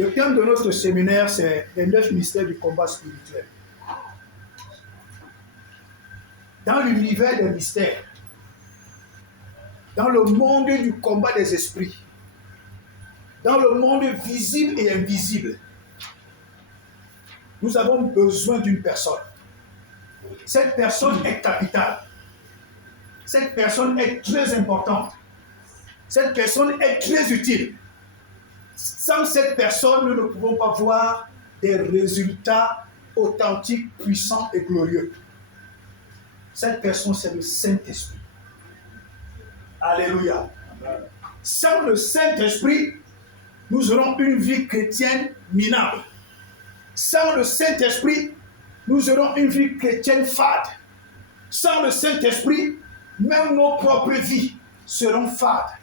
Le thème de notre séminaire, c'est les 9 mystères du combat spirituel. Dans l'univers des mystères, dans le monde du combat des esprits, dans le monde visible et invisible, nous avons besoin d'une personne. Cette personne est capitale. Cette personne est très importante. Cette personne est très utile. Sans cette personne, nous ne pouvons pas voir des résultats authentiques, puissants et glorieux. Cette personne, c'est le Saint-Esprit. Alléluia. Sans le Saint-Esprit, nous aurons une vie chrétienne minable. Sans le Saint-Esprit, nous aurons une vie chrétienne fade. Sans le Saint-Esprit, même nos propres vies seront fades.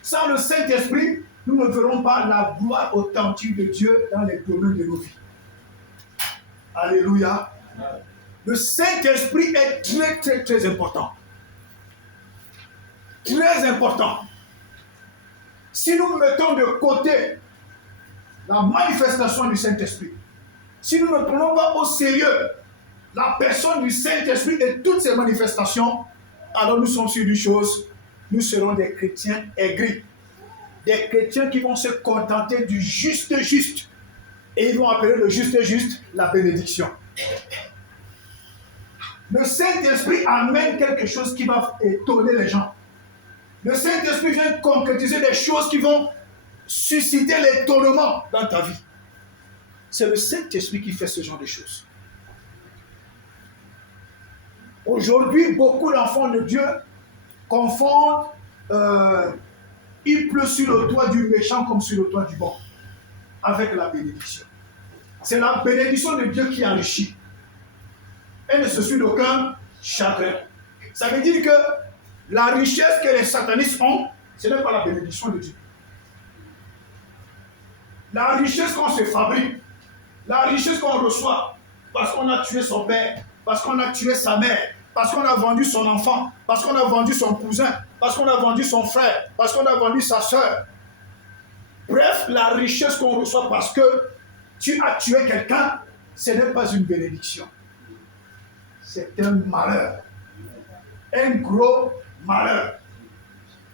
Sans le Saint-Esprit, nous ne verrons pas la gloire authentique de Dieu dans les domaines de nos vies. Alléluia. Le Saint-Esprit est très, très, très important. Très important. Si nous mettons de côté la manifestation du Saint-Esprit, si nous ne prenons pas au sérieux la personne du Saint-Esprit et toutes ses manifestations, alors nous sommes sûrs d'une chose, nous serons des chrétiens aigris. Des chrétiens qui vont se contenter du juste. Et ils vont appeler le juste la bénédiction. Le Saint-Esprit amène quelque chose qui va étonner les gens. Le Saint-Esprit vient concrétiser des choses qui vont susciter l'étonnement dans ta vie. C'est le Saint-Esprit qui fait ce genre de choses. Aujourd'hui, beaucoup d'enfants de Dieu confondent il pleut sur le toit du méchant comme sur le toit du bon, avec la bénédiction. C'est la bénédiction de Dieu qui enrichit. Elle ne se suit d'aucun chagrin. Ça veut dire que la richesse que les satanistes ont, ce n'est pas la bénédiction de Dieu. La richesse qu'on se fabrique, la richesse qu'on reçoit, parce qu'on a tué son père, parce qu'on a tué sa mère, parce qu'on a vendu son enfant, parce qu'on a vendu son cousin, parce qu'on a vendu son frère, parce qu'on a vendu sa soeur. Bref, la richesse qu'on reçoit parce que tu as tué quelqu'un, ce n'est pas une bénédiction. C'est un malheur. Un gros malheur.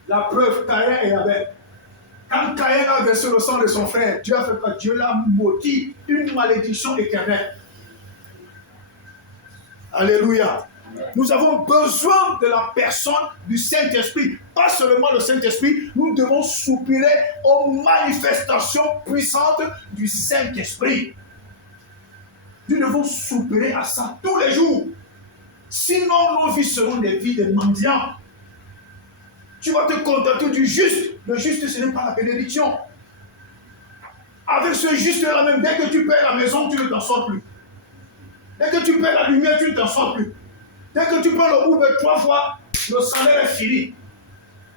La preuve, Caïn et Abel. Quand Caïn a versé le sang de son frère, Dieu a fait quoi? Dieu l'a maudit, une malédiction éternelle. Alléluia. Nous avons besoin de la personne du Saint-Esprit. Pas seulement le Saint-Esprit, nous devons soupirer aux manifestations puissantes du Saint-Esprit. Nous devons soupirer à ça tous les jours. Sinon, nos vies seront des vies de mendiants. Tu vas te contenter du juste. Le juste, ce n'est pas la bénédiction. Avec ce juste-là même, dès que tu payes la maison, tu ne t'en sors plus. Dès que tu payes la lumière, tu ne t'en sors plus. Dès que tu prends le Uber 3 fois, le salaire est fini.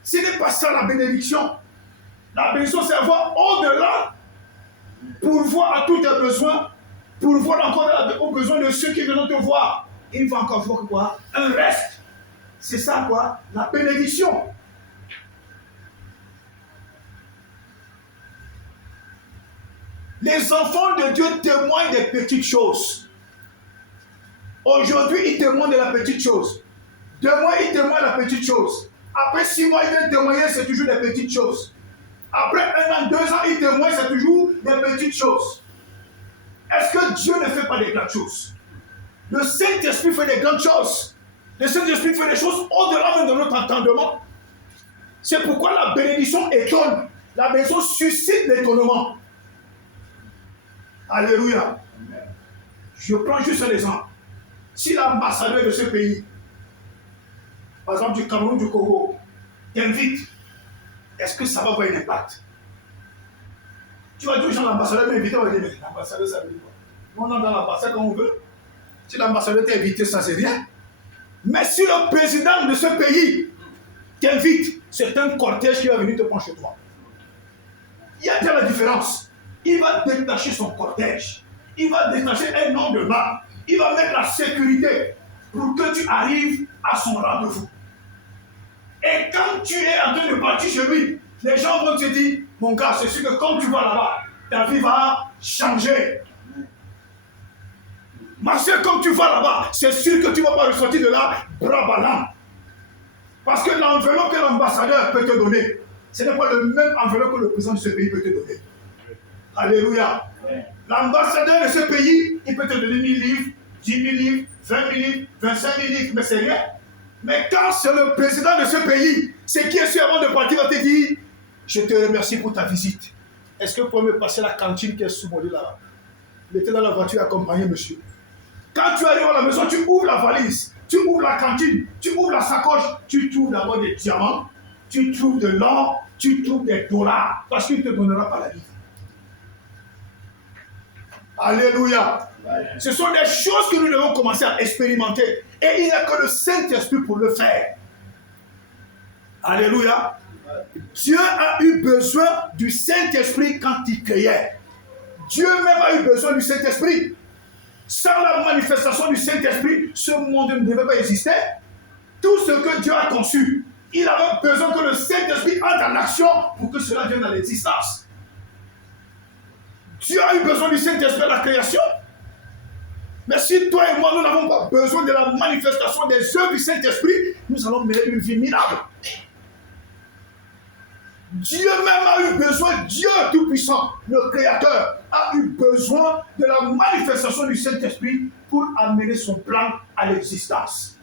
Ce n'est pas ça la bénédiction. La bénédiction, c'est avoir au-delà, pourvoir à tous tes besoins, pourvoir encore aux besoins de ceux qui viennent te voir. Il va encore voir quoi? Un reste. C'est ça quoi? La bénédiction. Les enfants de Dieu témoignent des petites choses. Aujourd'hui, ils témoignent de la petite chose. 2 mois, ils témoignent de la petite chose. Après 6 mois, ils viennent témoigner, c'est toujours des petites choses. Après 1 an, 2 ans, ils témoignent, c'est toujours des petites choses. Est-ce que Dieu ne fait pas des grandes choses? Le Saint-Esprit fait des grandes choses. Le Saint-Esprit fait des choses au-delà même de notre entendement. C'est pourquoi la bénédiction étonne. La bénédiction suscite l'étonnement. Alléluia. Je prends juste un exemple. Si l'ambassadeur de ce pays, par exemple du Cameroun, du Congo, t'invite, est-ce que ça va avoir un impact? Tu vas dire aux gens, l'ambassadeur m'a invité, on va dire, mais l'ambassadeur, ça veut dire quoi? Non, dans l'ambassade, comme on veut. Si l'ambassadeur t'a invité, ça c'est rien. Mais si le président de ce pays t'invite, c'est un cortège qui va venir te prendre chez toi. Il y a de la différence. Il va détacher son cortège. Il va détacher un homme de main. Il va mettre la sécurité pour que tu arrives à son rendez-vous. quand tu es en train de partir chez lui, les gens vont te dire, mon gars, c'est sûr que quand tu vas là-bas, ta vie va changer. Marcel, comme tu vas là-bas, c'est sûr que tu ne vas pas ressortir de là, bras ballants. Parce que l'enveloppe que l'ambassadeur peut te donner, ce n'est pas le même enveloppe que le président de ce pays peut te donner. Alléluia. L'ambassadeur de ce pays, il peut te donner 1000 livres, 10 000 livres, 20 000 livres, 25 000 livres, mais c'est rien. Mais quand c'est le président de ce pays, c'est qui est sûr avant de partir, va te dire, je te remercie pour ta visite. Est-ce que vous pouvez me passer la cantine qui est sous mon lit là-bas? Il était dans la voiture accompagné, monsieur. Quand tu arrives à la maison, tu ouvres la valise, tu ouvres la cantine, tu ouvres la sacoche, tu trouves d'abord des diamants, tu trouves de l'or, tu trouves des dollars, parce qu'il ne te donnera pas la vie. Alléluia. Ce sont des choses que nous devons commencer à expérimenter. Et il n'y a que le Saint-Esprit pour le faire. Alléluia. Dieu a eu besoin du Saint-Esprit quand il créait. Dieu même a eu besoin du Saint-Esprit. Sans la manifestation du Saint-Esprit, ce monde ne devait pas exister. Tout ce que Dieu a conçu, il avait besoin que le Saint-Esprit entre en action pour que cela vienne à l'existence. Dieu a eu besoin du Saint-Esprit à la création. Mais si toi et moi, nous n'avons pas besoin de la manifestation des œuvres du Saint-Esprit, nous allons mener une vie minable. Dieu même a eu besoin, Dieu Tout-Puissant, le Créateur, a eu besoin de la manifestation du Saint-Esprit pour amener son plan à l'existence.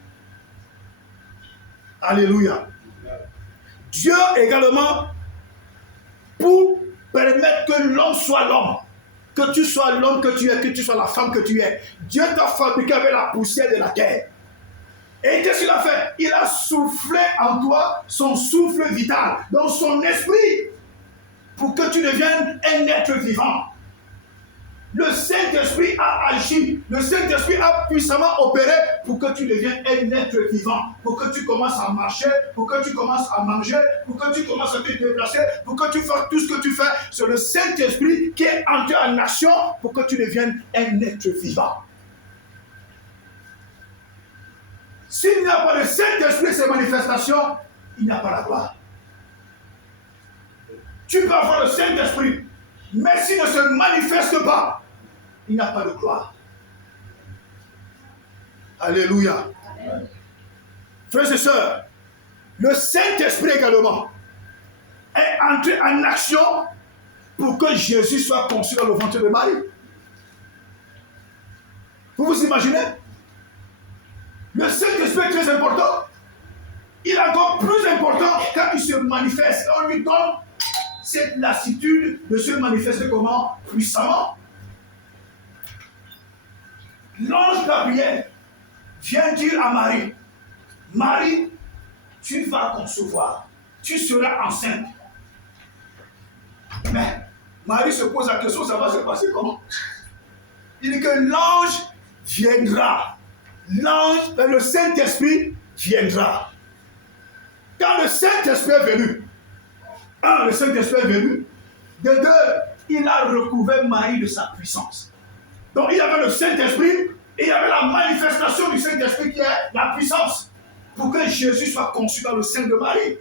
Alléluia. Dieu également, pour permettre que l'homme soit l'homme, que tu sois l'homme que tu es, que tu sois la femme que tu es. Dieu t'a fabriqué avec la poussière de la terre. Et qu'est-ce qu'il a fait? Il a soufflé en toi son souffle vital, dans son esprit, pour que tu deviennes un être vivant. Le Saint-Esprit a agi, le Saint-Esprit a puissamment opéré pour que tu deviennes un être vivant, pour que tu commences à marcher, pour que tu commences à manger, pour que tu commences à te déplacer, pour que tu fasses tout ce que tu fais. C'est le Saint-Esprit qui est entré en action pour que tu deviennes un être vivant. S'il n'y a pas de Saint-Esprit et ses manifestations, il n'y a pas la gloire. Tu peux avoir le Saint-Esprit, mais s'il ne se manifeste pas, il n'y a pas de gloire. Alléluia. Amen. Frères et sœurs, le Saint-Esprit également est entré en action pour que Jésus soit conçu dans le ventre de Marie. Vous vous imaginez? Le Saint-Esprit est très important. Il est encore plus important quand il se manifeste. On lui donne cette lassitude de se manifester comment? Puissamment. L'ange Gabriel vient dire à Marie, Marie, tu vas concevoir, tu seras enceinte. Mais Marie se pose la question, ça va se passer comment? Il dit que l'ange viendra. L'ange, le Saint-Esprit viendra. Quand le Saint-Esprit est venu, le Saint-Esprit est venu, de deux, il a recouvert Marie de sa puissance. Donc il y avait le Saint-Esprit et il y avait la manifestation du Saint-Esprit qui est la puissance pour que Jésus soit conçu dans le sein de Marie.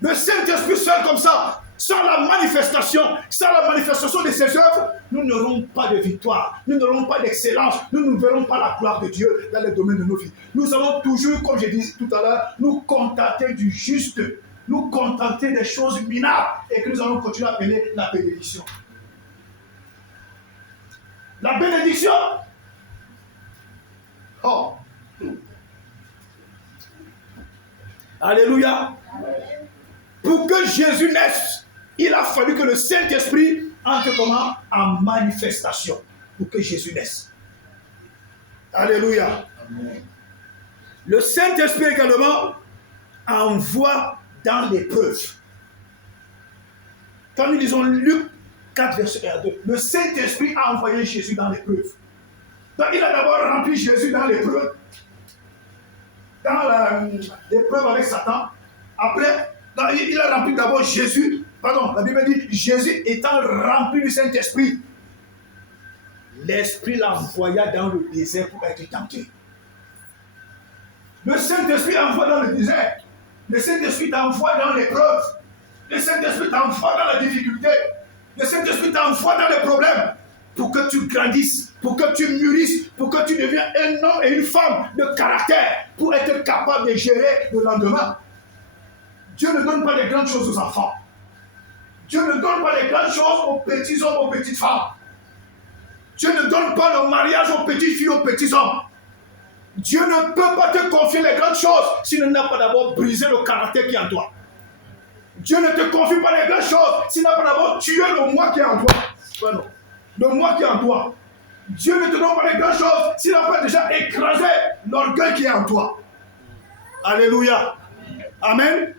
Le Saint-Esprit seul comme ça, sans la manifestation de ses œuvres, nous n'aurons pas de victoire, nous n'aurons pas d'excellence, nous ne verrons pas la gloire de Dieu dans les domaines de nos vies. Nous allons toujours, comme je disais tout à l'heure, nous contenter du juste, nous contenter des choses minables et que nous allons continuer à appeler la bénédiction. La bénédiction. Oh. Alléluia. Pour que Jésus naisse, il a fallu que le Saint-Esprit entre comment? En manifestation. Pour que Jésus naisse. Alléluia. Amen. Le Saint-Esprit également envoie dans l'épreuve. Quand nous lisons Luc 4, verset 1 à 2, le Saint-Esprit a envoyé Jésus dans l'épreuve. Donc il a d'abord rempli Jésus dans l'épreuve, dans l'épreuve avec Satan. Après, il a rempli d'abord Jésus. Pardon, la Bible dit, Jésus étant rempli du Saint-Esprit, l'Esprit l'envoya dans le désert pour être tenté. Le Saint-Esprit envoie dans le désert. Le Saint-Esprit t'envoie dans l'épreuve. Le Saint-Esprit t'envoie dans la difficulté. Le Saint-Esprit t'envoie dans les problèmes pour que tu grandisses, pour que tu mûrisses, pour que tu deviennes un homme et une femme de caractère, pour être capable de gérer le lendemain. Dieu ne donne pas les grandes choses aux enfants. Dieu ne donne pas les grandes choses aux petits hommes, aux petites femmes. Dieu ne donne pas le mariage aux petites filles, aux petits hommes. Dieu ne peut pas te confier les grandes choses s'il n'a pas d'abord brisé le caractère qui est en toi. Dieu ne te confie pas les grandes choses s'il n'a pas d'abord tué le moi qui est en toi. Pardon. Le moi qui est en toi. Dieu ne te donne pas les grandes choses s'il n'a pas déjà écrasé l'orgueil qui est en toi. Alléluia. Amen.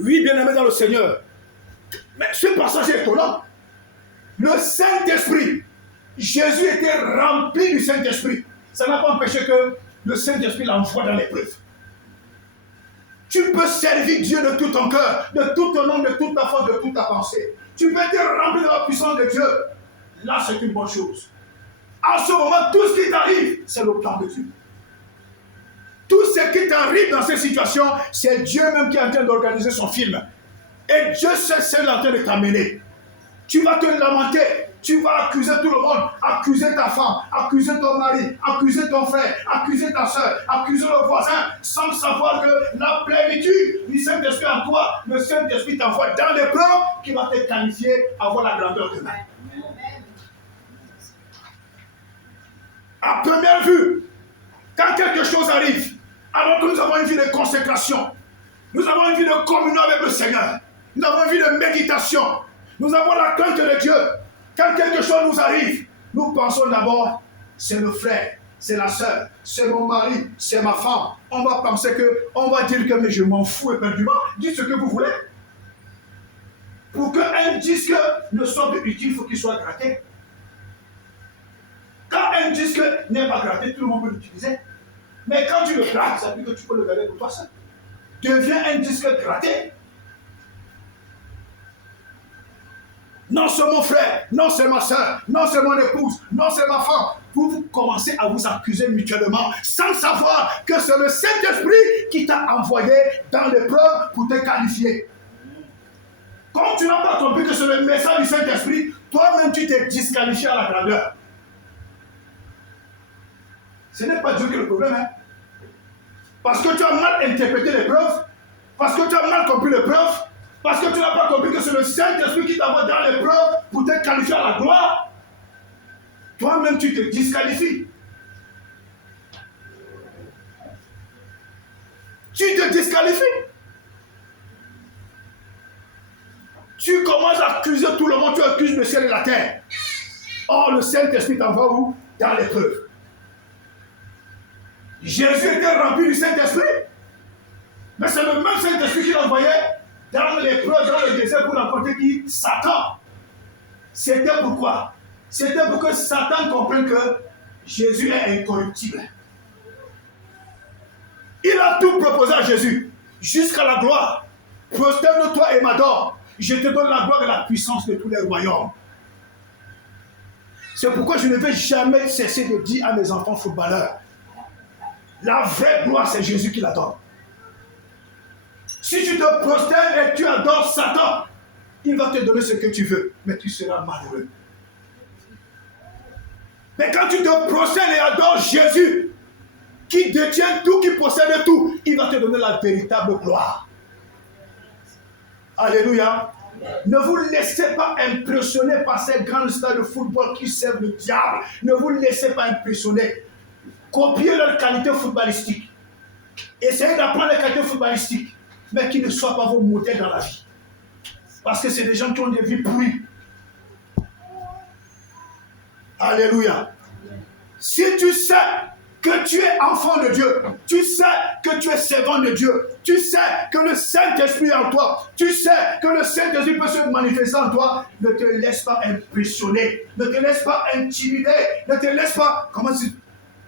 Oui, bien-aimé dans le Seigneur. Mais ce passage est étonnant. Le Saint-Esprit, Jésus était rempli du Saint-Esprit. Ça n'a pas empêché que le Saint-Esprit l'envoie dans l'épreuve. Tu peux servir Dieu de tout ton cœur, de tout ton âme, de toute ta force, de toute ta pensée. Tu peux être rempli de la puissance de Dieu. Là, c'est une bonne chose. En ce moment, tout ce qui t'arrive, c'est le plan de Dieu. Tout ce qui t'arrive dans cette situation, c'est Dieu même qui est en train d'organiser son film. Et Dieu sait c'est en train de t'amener. Tu vas te lamenter, tu vas accuser tout le monde, accuser ta femme, accuser ton mari, accuser ton frère, accuser ta soeur, accuser le voisin, sans savoir que la plénitude du Saint-Esprit en toi, le Saint-Esprit t'envoie dans l'épreuve qui va te qualifier à avoir la grandeur de main. À première vue, quand quelque chose arrive, alors que nous avons une vie de consécration, nous avons une vie de communion avec le Seigneur, nous avons une vie de méditation, nous avons la crainte de Dieu. Quand quelque chose nous arrive, nous pensons d'abord, c'est le frère, c'est la soeur, c'est mon mari, c'est ma femme. On va penser que, on va dire que mais je m'en fous éperdument, dites ce que vous voulez. Pour qu'un disque ne soit plus utile, il faut qu'il soit gratté. Quand un disque n'est pas gratté, tout le monde peut l'utiliser. Mais quand tu le grattes, ça veut dire que tu peux le garder pour toi seul. Deviens un disque gratté. Non, c'est mon frère, non, c'est ma soeur, non, c'est mon épouse, non, c'est ma femme. Vous commencez à vous accuser mutuellement sans savoir que c'est le Saint-Esprit qui t'a envoyé dans l'épreuve pour te qualifier. Comme tu n'as pas compris que c'est le message du Saint-Esprit, toi-même tu t'es disqualifié à la grandeur. Ce n'est pas Dieu qui est le problème. Hein? Parce que tu as mal interprété l'épreuve, parce que tu as mal compris l'épreuve, parce que tu n'as pas compris que c'est le Saint-Esprit qui t'envoie dans l'épreuve pour te qualifier à la gloire. Toi-même, tu te disqualifies. Tu te disqualifies. Tu commences à accuser tout le monde, tu accuses le ciel et la terre. Or, le Saint-Esprit t'envoie où? Dans l'épreuve. Jésus était rempli du Saint-Esprit. Mais c'est le même Saint-Esprit qui l'envoyait dans l'épreuve, dans le désert pour rencontrer qui? Satan. C'était pourquoi? C'était pour que Satan comprenne que Jésus est incorruptible. Il a tout proposé à Jésus, jusqu'à la gloire. Prosterne-toi et m'adore. Je te donne la gloire et la puissance de tous les royaumes. C'est pourquoi je ne vais jamais cesser de dire à mes enfants footballeurs, la vraie gloire, c'est Jésus qui la donne. Si tu te prosternes et tu adores Satan, il va te donner ce que tu veux, mais tu seras malheureux. Mais quand tu te prosternes et adores Jésus, qui détient tout, qui possède tout, il va te donner la véritable gloire. Alléluia. Ne vous laissez pas impressionner par ces grands stars de football qui servent le diable. Ne vous laissez pas impressionner. Copiez leur qualité footballistique. Essayez d'apprendre les qualités footballistiques, mais qui ne soient pas vos modèles dans la vie. Parce que c'est des gens qui ont des vies pourries. Alléluia. Si tu sais que tu es enfant de Dieu, tu sais que tu es servant de Dieu, tu sais que le Saint-Esprit est en toi, tu sais que le Saint-Esprit peut se manifester en toi, ne te laisse pas impressionner, ne te laisse pas intimider, ne te laisse pas,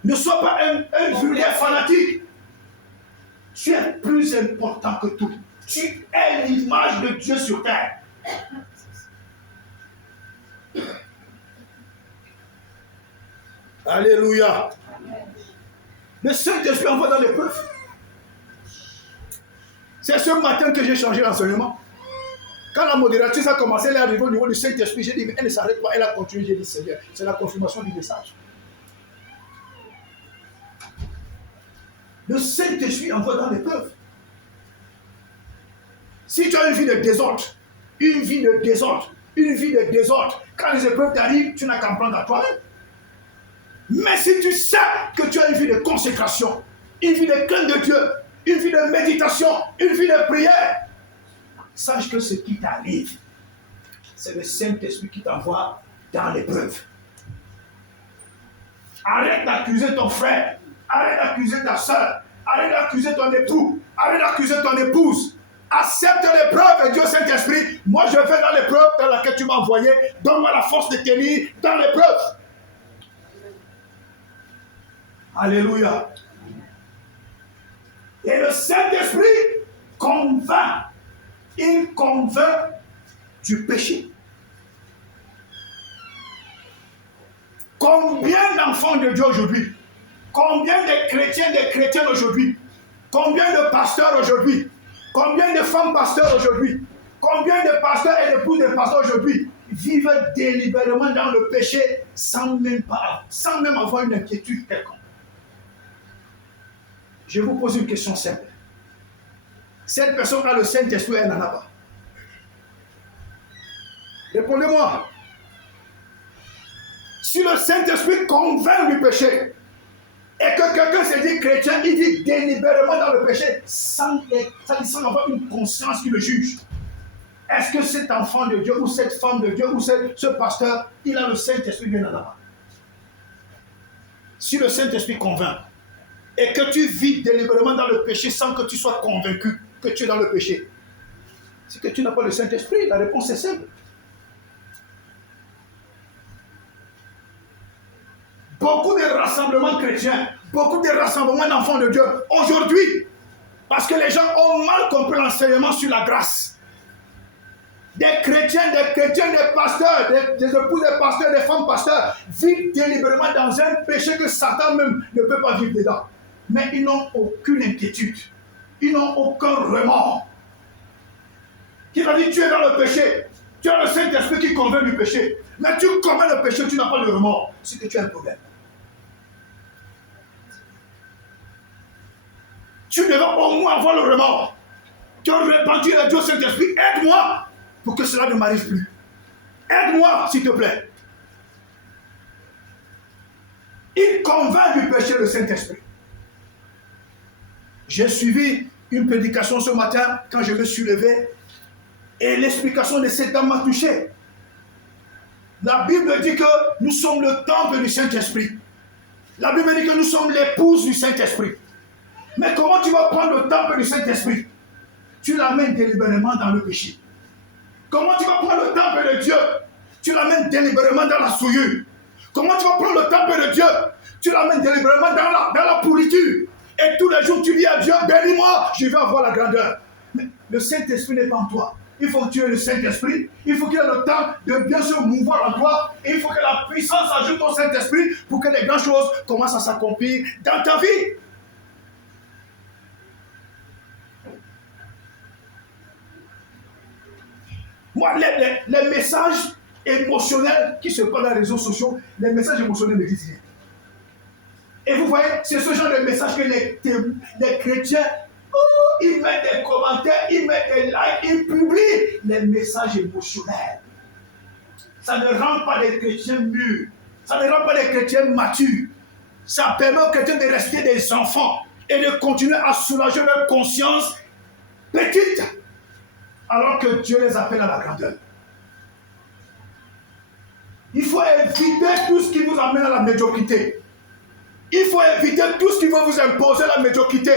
ne sois pas un vulgaire fanatique. Tu es plus important que tout. Tu es l'image de Dieu sur terre. Alléluia. Le Saint-Esprit envoie dans l'épreuve. C'est ce matin que j'ai changé l'enseignement. Quand la modératrice a commencé, elle est arrivée au niveau du Saint-Esprit, j'ai dit, mais elle ne s'arrête pas, elle a continué, j'ai dit, Seigneur, c'est la confirmation du message. Le Saint-Esprit envoie dans l'épreuve. Si tu as une vie de désordre, quand les épreuves t'arrivent, tu n'as qu'à en prendre à toi-même. Mais si tu sais que tu as une vie de consécration, une vie de crainte de Dieu, une vie de méditation, une vie de prière, sache que ce qui t'arrive, c'est le Saint-Esprit qui t'envoie dans l'épreuve. Arrête d'accuser ton frère, arrête d'accuser ta soeur, arrête d'accuser ton époux, arrête d'accuser ton épouse. Accepte l'épreuve et Dieu Saint-Esprit, moi je vais dans l'épreuve dans laquelle tu m'as envoyé, donne-moi la force de tenir dans l'épreuve. Alléluia. Et le Saint-Esprit convainc, il convainc du péché. Combien d'enfants de Dieu aujourd'hui, combien de chrétiens, de chrétiennes aujourd'hui, combien de pasteurs aujourd'hui, combien de femmes pasteurs aujourd'hui, combien de pasteurs et d'épouses de pasteurs aujourd'hui vivent délibérément dans le péché sans même avoir une inquiétude quelconque. Je vous pose une question simple. Cette personne a le Saint-Esprit, elle n'en a pas. Répondez-moi. Si le Saint-Esprit convainc du péché, et que quelqu'un se dit chrétien, il vit délibérément dans le péché, sans avoir une conscience qui le juge. Est-ce que cet enfant de Dieu, ou cette femme de Dieu, ou ce pasteur, il a le Saint-Esprit, bien en a? Si le Saint-Esprit convainc, et que tu vis délibérément dans le péché sans que tu sois convaincu que tu es dans le péché, c'est que tu n'as pas le Saint-Esprit. La réponse est simple. Beaucoup de rassemblements chrétiens, beaucoup de rassemblements d'enfants de Dieu, aujourd'hui, parce que les gens ont mal compris l'enseignement sur la grâce. Des chrétiens, des pasteurs, des épouses de pasteurs, des femmes pasteurs, vivent délibérément dans un péché que Satan même ne peut pas vivre dedans. Mais ils n'ont aucune inquiétude. Ils n'ont aucun remords. Qui va dire, tu es dans le péché. Tu as le Saint-Esprit qui convainc du péché. Mais tu commets le péché, tu n'as pas de remords. C'est que tu as un problème. Tu devrais au moins avoir le remords. Tu as répandu à Dieu Saint-Esprit. Aide-moi pour que cela ne m'arrive plus. Aide-moi, s'il te plaît. Il convainc du péché le Saint-Esprit. J'ai suivi une prédication ce matin quand je me suis levé et l'explication de cette dame m'a touché. La Bible dit que nous sommes le temple du Saint-Esprit. La Bible dit que nous sommes l'épouse du Saint-Esprit. Mais comment tu vas prendre le temple du Saint-Esprit? Tu l'amènes délibérément dans le péché. Comment tu vas prendre le temple de Dieu? Tu l'amènes délibérément dans la souillure. Comment tu vas prendre le temple de Dieu? Tu l'amènes délibérément dans la pourriture. Et tous les jours, tu dis à Dieu, bénis-moi, je vais avoir la grandeur. Mais le Saint-Esprit n'est pas en toi. Il faut que tu aies le Saint-Esprit. Il faut qu'il ait le temps de bien se mouvoir en toi. Et il faut que la puissance ajoute au Saint-Esprit pour que les grandes choses commencent à s'accomplir dans ta vie. Moi, les messages émotionnels qui se passent dans les réseaux sociaux, les messages émotionnels me disent rien. Et vous voyez, c'est ce genre de message que les chrétiens, ils mettent des commentaires, ils mettent des likes, ils publient les messages émotionnels. Ça ne rend pas les chrétiens mûrs. Ça ne rend pas les chrétiens matures. Ça permet aux chrétiens de rester des enfants et de continuer à soulager leur conscience petite, alors que Dieu les appelle à la grandeur. Il faut éviter tout ce qui vous amène à la médiocrité. Il faut éviter tout ce qui veut vous imposer la médiocrité.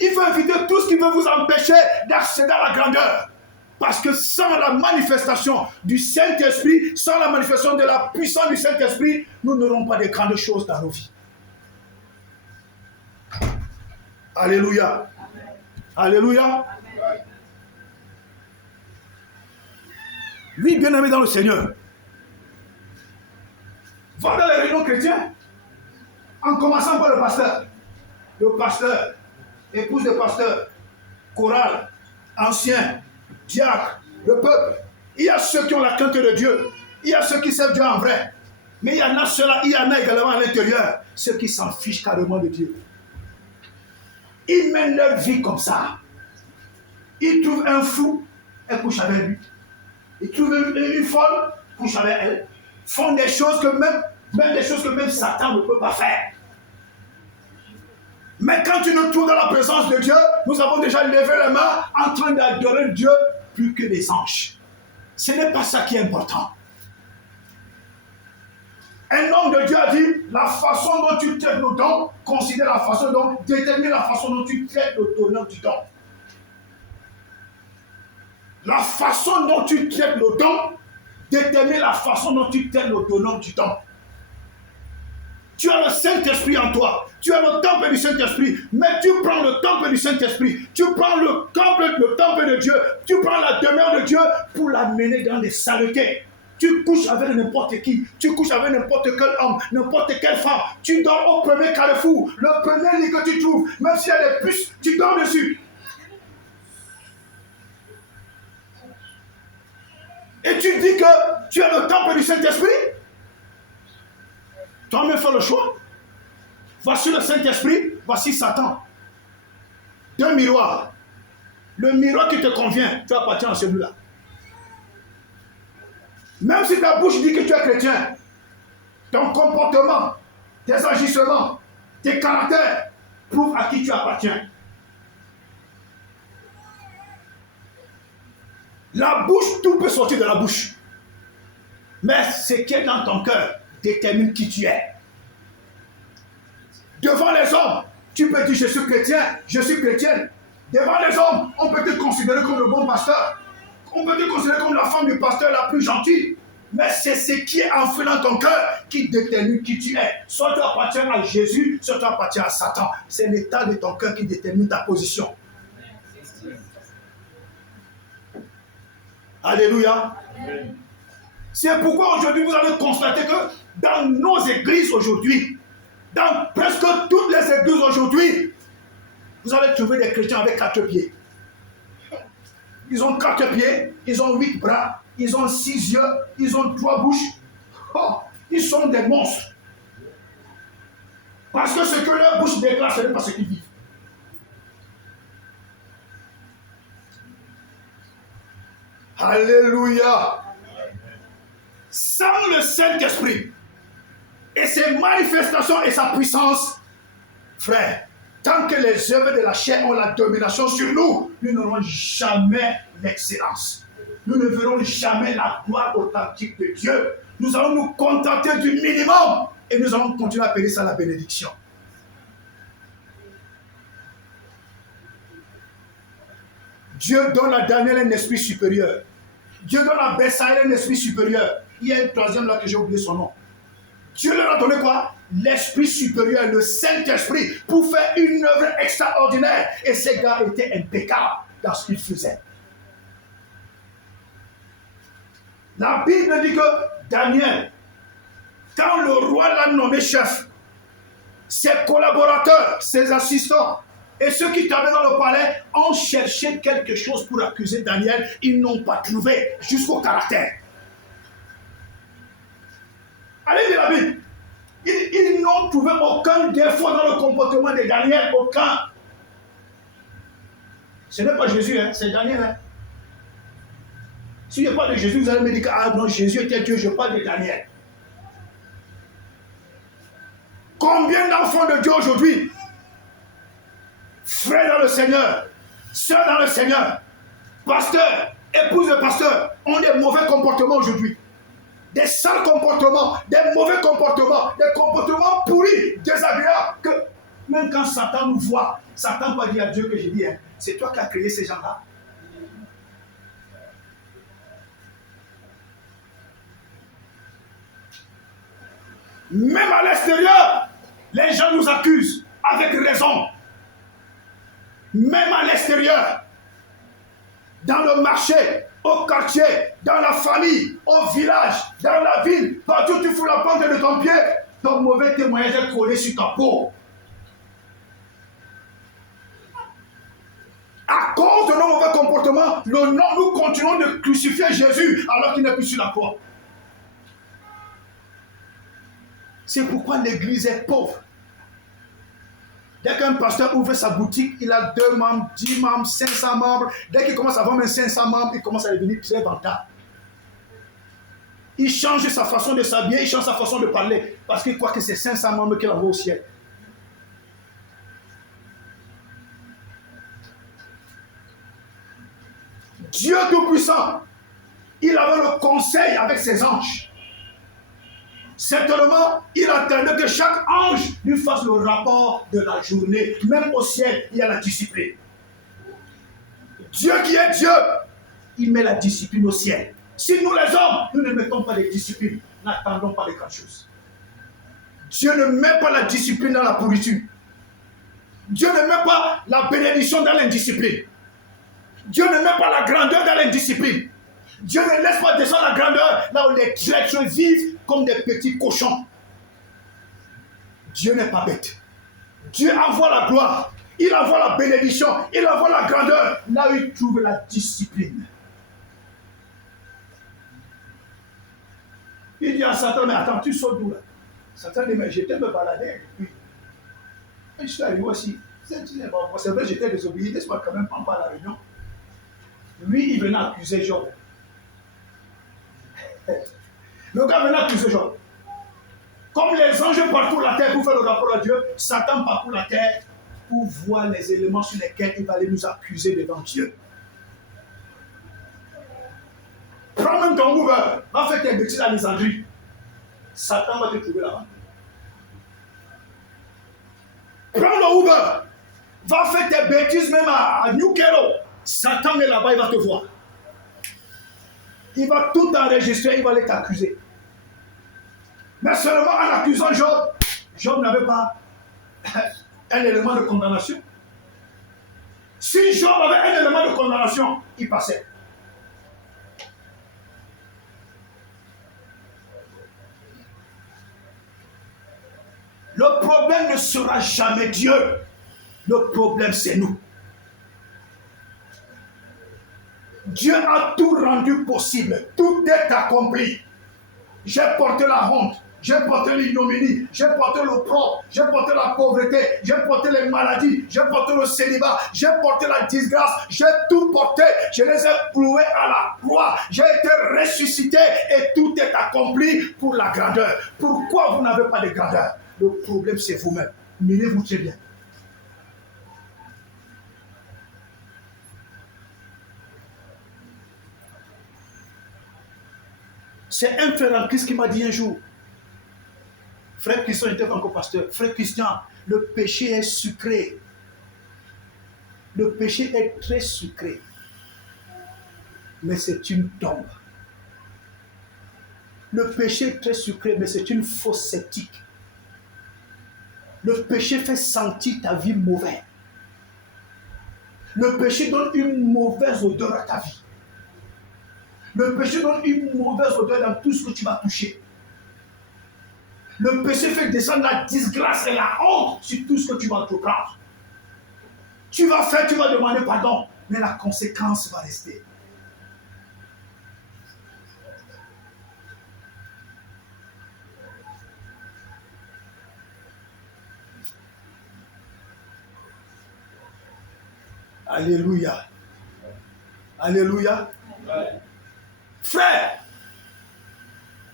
Il faut éviter tout ce qui veut vous empêcher d'accéder à la grandeur. Parce que sans la manifestation du Saint-Esprit, sans la manifestation de la puissance du Saint-Esprit, nous n'aurons pas de grandes choses dans nos vies. Alléluia. Amen. Alléluia. Amen. Oui, bien-aimé dans le Seigneur. Va dans les réunions chrétiennes. En commençant par le pasteur, épouse de pasteur, chorale, ancien, diacre, le peuple. Il y a ceux qui ont la crainte de Dieu. Il y a ceux qui servent Dieu en vrai. Mais il y en a ceux-là, il y en a également à l'intérieur, ceux qui s'en fichent carrément de Dieu. Ils mènent leur vie comme ça. Ils trouvent un fou, elles couchent avec lui. Ils trouvent une folle, couchent avec elle. Font des choses que même des choses que même Satan ne peut pas faire. Mais quand tu nous trouves dans la présence de Dieu, nous avons déjà levé les mains en train d'adorer Dieu plus que les anges. Ce n'est pas ça qui est important. Un homme de Dieu a dit, la façon dont tu traites nos dons, considère la façon dont, détermine la façon dont tu traites le donneur du don. La façon dont tu traites le don, détermine la façon dont tu traites le donneur du don. Tu as le Saint-Esprit en toi. Tu as le temple du Saint-Esprit. Mais tu prends le temple du Saint-Esprit. Tu prends le temple de Dieu. Tu prends la demeure de Dieu pour l'amener dans des saletés. Tu couches avec n'importe qui. Tu couches avec n'importe quel homme, n'importe quelle femme. Tu dors au premier carrefour. Le premier lit que tu trouves. Même s'il y a des puces, tu dors dessus. Et tu dis que tu as le temple du Saint-Esprit. Toi-même fais le choix. Voici le Saint-Esprit, voici Satan. Deux miroirs. Le miroir qui te convient, tu appartiens à celui-là. Même si ta bouche dit que tu es chrétien, ton comportement, tes agissements, tes caractères prouvent à qui tu appartiens. La bouche, tout peut sortir de la bouche. Mais ce qui est dans ton cœur détermine qui tu es. Devant les hommes, tu peux dire je suis chrétien, je suis chrétienne. Devant les hommes, on peut te considérer comme le bon pasteur. On peut te considérer comme la femme du pasteur la plus gentille. Mais c'est ce qui est enfoui dans ton cœur qui détermine qui tu es. Soit tu appartiens à Jésus, soit tu appartiens à Satan. C'est l'état de ton cœur qui détermine ta position. Alléluia. Amen. C'est pourquoi aujourd'hui vous allez constater que dans nos églises aujourd'hui, dans presque toutes les églises aujourd'hui, vous allez trouver des chrétiens avec 4 pieds. Ils ont 4 pieds, ils ont 8 bras, ils ont 6 yeux, ils ont 3 bouches. Oh, ils sont des monstres. Parce que ce que leur bouche déclare, ce n'est pas ce qu'ils vivent. Alléluia. Sans le Saint-Esprit et ses manifestations et sa puissance, frère, tant que les œuvres de la chair ont la domination sur nous, nous n'aurons jamais l'excellence. Nous ne verrons jamais la gloire authentique de Dieu. Nous allons nous contenter du minimum et nous allons continuer à appeler ça la bénédiction. Dieu donne à Daniel un esprit supérieur. Dieu donne à Bessaïe un esprit supérieur. Il y a un troisième là que j'ai oublié son nom. Dieu leur a donné quoi? L'esprit supérieur, le Saint-Esprit, pour faire une œuvre extraordinaire. Et ces gars étaient impeccables dans ce qu'ils faisaient. La Bible dit que Daniel, quand le roi l'a nommé chef, ses collaborateurs, ses assistants, et ceux qui travaillaient dans le palais ont cherché quelque chose pour accuser Daniel. Ils n'ont pas trouvé, jusqu'au caractère. Allez lire la Bible. Ils n'ont trouvé aucun défaut dans le comportement de Daniel, aucun. Ce n'est pas Jésus, hein, c'est Daniel. Hein. Si je parle de Jésus, vous allez me dire que ah non, Jésus était Dieu, je parle de Daniel. Combien d'enfants de Dieu aujourd'hui, frères dans le Seigneur, sœurs dans le Seigneur, pasteurs, épouses de pasteurs, ont des mauvais comportements aujourd'hui. Des sales comportements, des mauvais comportements, des comportements pourris, désagréables, que même quand Satan nous voit, Satan va dire à Dieu que j'ai dit, hein, c'est toi qui as créé ces gens-là. Même à l'extérieur, les gens nous accusent avec raison. Même à l'extérieur, dans le marché, au quartier, dans la famille, au village, dans la ville, partout où tu fous la pente de ton pied, ton mauvais témoignage est collé sur ta peau. À cause cause de nos mauvais comportements, nous continuons de crucifier Jésus alors qu'il n'est plus sur la croix. C'est pourquoi l'église est pauvre. Dès qu'un pasteur ouvre sa boutique, il a 2 membres, 10 membres, 500 membres. Dès qu'il commence à vendre 500 membres, il commence à devenir très rentable. Il change sa façon de s'habiller, il change sa façon de parler, parce qu'il croit que c'est 500 membres qu'il envoie au ciel. Dieu Tout-Puissant, il avait le conseil avec ses anges. Certainement, il attendait que chaque ange lui fasse le rapport de la journée. Même au ciel, il y a la discipline. Dieu qui est Dieu, il met la discipline au ciel. Si nous les hommes, nous ne mettons pas de discipline, n'attendons pas de grandes choses. Dieu ne met pas la discipline dans la pourriture. Dieu ne met pas la bénédiction dans l'indiscipline. Dieu ne met pas la grandeur dans l'indiscipline. Dieu ne laisse pas descendre la grandeur là où les traîtres vivent comme des petits cochons. Dieu n'est pas bête. Dieu envoie la gloire, il envoie la bénédiction, il envoie la grandeur là où il trouve la discipline. Il dit à Satan, mais attends, tu sors d'où là? Satan dit, mais j'étais me balader depuis. Et je suis arrivé aussi. C'est vrai, j'étais désobéi, laisse-moi quand même pas à la réunion. Lui, il venait accuser Job. Le gars venait accuser Job. Comme les anges parcourent la terre pour faire le rapport à Dieu, Satan parcourt la terre pour voir les éléments sur lesquels il va aller nous accuser devant Dieu. Prends même ton Uber, va faire tes bêtises à Alexandrie. Satan va te trouver là-bas. Prends le Uber, va faire tes bêtises même à New Kero. Satan est là-bas, il va te voir. Il va tout enregistrer, il va aller t'accuser. Mais seulement en accusant Job, Job n'avait pas un élément de condamnation. Si Job avait un élément de condamnation, il passait. Le problème ne sera jamais Dieu. Le problème, c'est nous. Dieu a tout rendu possible. Tout est accompli. J'ai porté la honte. J'ai porté l'ignominie. J'ai porté l'opprobre. J'ai porté la pauvreté. J'ai porté les maladies. J'ai porté le célibat. J'ai porté la disgrâce. J'ai tout porté. Je les ai cloués à la croix. J'ai été ressuscité et tout est accompli pour la grandeur. Pourquoi vous n'avez pas de grandeur? Le problème, c'est vous-même. Mirez-vous très bien. C'est un frère en Christ qui m'a dit un jour, frère Christian était encore pasteur, frère Christian, le péché est sucré. Le péché est très sucré. Mais c'est une tombe. Le péché est très sucré, mais c'est une fausse sceptique. Le péché fait sentir ta vie mauvaise. Le péché donne une mauvaise odeur à ta vie. Le péché donne une mauvaise odeur dans tout ce que tu vas toucher. Le péché fait descendre la disgrâce et la honte sur tout ce que tu vas entreprendre. Tu vas faire, tu vas demander pardon, mais la conséquence va rester. Alléluia. Alléluia. Ouais. Frère,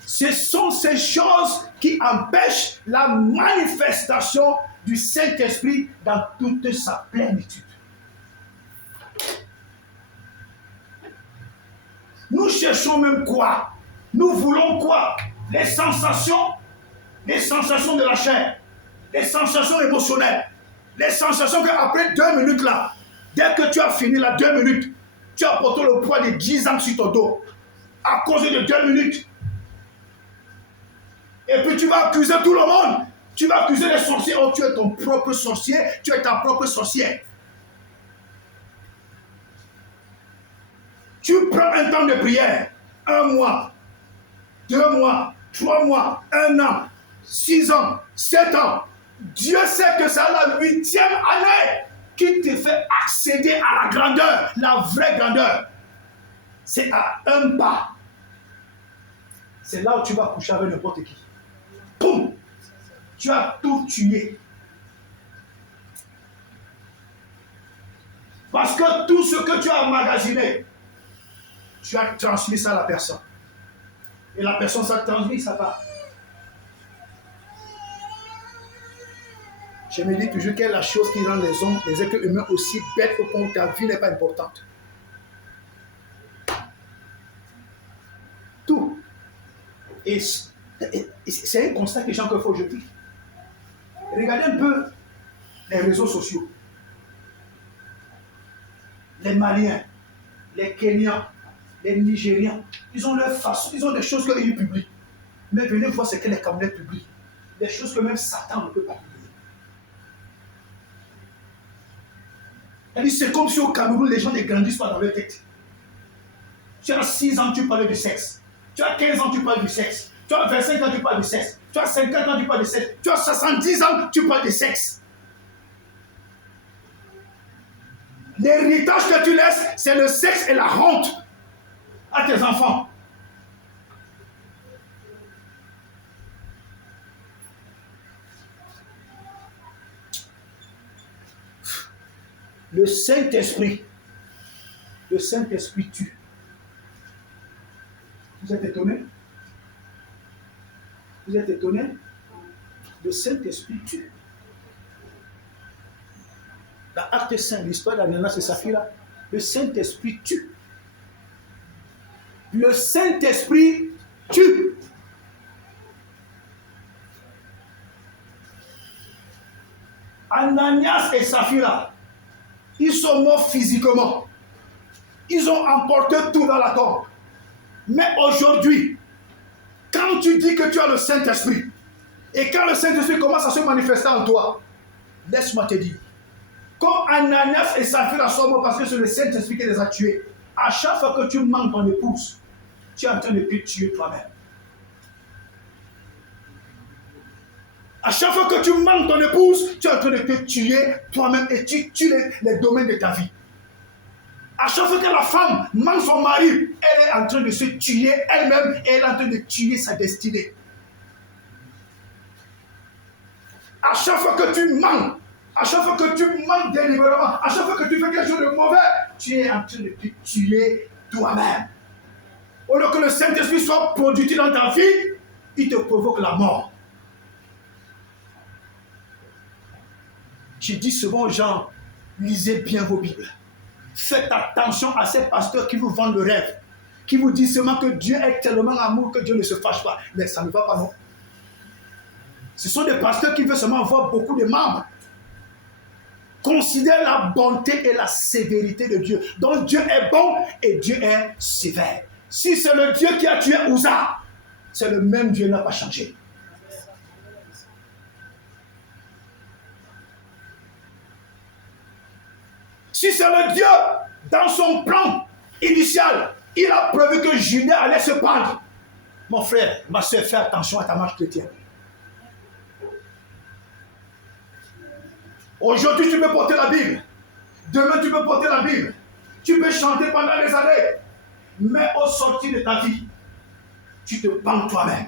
ce sont ces choses qui empêchent la manifestation du Saint-Esprit dans toute sa plénitude. Nous cherchons même quoi? Nous voulons quoi? Les sensations de la chair, les sensations émotionnelles, les sensations qu'après 2 minutes là, dès que tu as fini là 2 minutes, tu as porté le poids de 10 ans sur ton dos. À cause de 2 minutes. Et puis tu vas accuser tout le monde. Tu vas accuser les sorciers. Oh, tu es ton propre sorcier. Tu es ta propre sorcière. Tu prends un temps de prière. 1 mois, 2 mois, 3 mois, 1 an, 6 ans, 7 ans. Dieu sait que c'est la 8e année. qui te fait accéder à la grandeur, la vraie grandeur, c'est à un pas. C'est là où tu vas coucher avec n'importe qui. Poum! Tu as tout tué. Parce que tout ce que tu as emmagasiné, tu as transmis ça à la personne. Et la personne, ça transmis, ça va. Je me dis toujours quelle est la chose qui rend les hommes, les êtres humains aussi bêtes au point où ta vie n'est pas importante. Tout. Et c'est un constat que les gens font aujourd'hui. Regardez un peu les réseaux sociaux. Les Maliens, les Kenyans, les Nigérians, ils ont leur façon, ils ont des choses qu'ils publient. Mais venez voir ce que les Camerounais publient. Des choses que même Satan ne peut pas publier. C'est comme si au Cameroun, les gens ne grandissent pas dans leur tête. Tu as 6 ans, tu parles du sexe. Tu as 15 ans, tu parles du sexe. Tu as 25 ans, tu parles du sexe. Tu as 50 ans, tu parles du sexe. Tu as 70 ans, tu parles du sexe. L'héritage que tu laisses, c'est le sexe et la honte à tes enfants. Le Saint-Esprit tue. Vous êtes étonnés? Vous êtes étonnés? Le Saint-Esprit tue. Dans Acte 5, l'histoire d'Ananias et Saphira, le Saint-Esprit tue. Le Saint-Esprit tue. Ananias et Saphira, ils sont morts physiquement. Ils ont emporté tout dans la tombe. Mais aujourd'hui, quand tu dis que tu as le Saint-Esprit, et quand le Saint-Esprit commence à se manifester en toi, laisse-moi te dire, quand Ananias et Saphira sont morts parce que c'est le Saint-Esprit qui les a tués, à chaque fois que tu manques ton épouse, tu es en train de te tuer toi-même. À chaque fois que tu manques ton épouse, tu es en train de te tuer toi-même et tu tues les domaines de ta vie. À chaque fois que la femme manque son mari, elle est en train de se tuer elle-même et elle est en train de tuer sa destinée. À chaque fois que tu manques, à chaque fois que tu manques délibérément, à chaque fois que tu fais quelque chose de mauvais, tu es en train de te tuer toi-même. Au lieu que le Saint-Esprit soit productif dans ta vie, il te provoque la mort. Je dis souvent aux gens, lisez bien vos Bibles. Faites attention à ces pasteurs qui vous vendent le rêve, qui vous disent seulement que Dieu est tellement amour que Dieu ne se fâche pas. Mais ça ne va pas, non. Ce sont des pasteurs qui veulent seulement avoir beaucoup de membres. Considère la bonté et la sévérité de Dieu. Donc Dieu est bon et Dieu est sévère. Si c'est le Dieu qui a tué Uza, c'est le même Dieu qui n'a pas changé. Si c'est le Dieu, dans son plan initial, il a prévu que Judas allait se pendre. Mon frère, ma soeur, fais attention à ta marche chrétienne. Aujourd'hui, tu peux porter la Bible. Demain, tu peux porter la Bible. Tu peux chanter pendant des années. Mais au sortir de ta vie, tu te penses toi-même.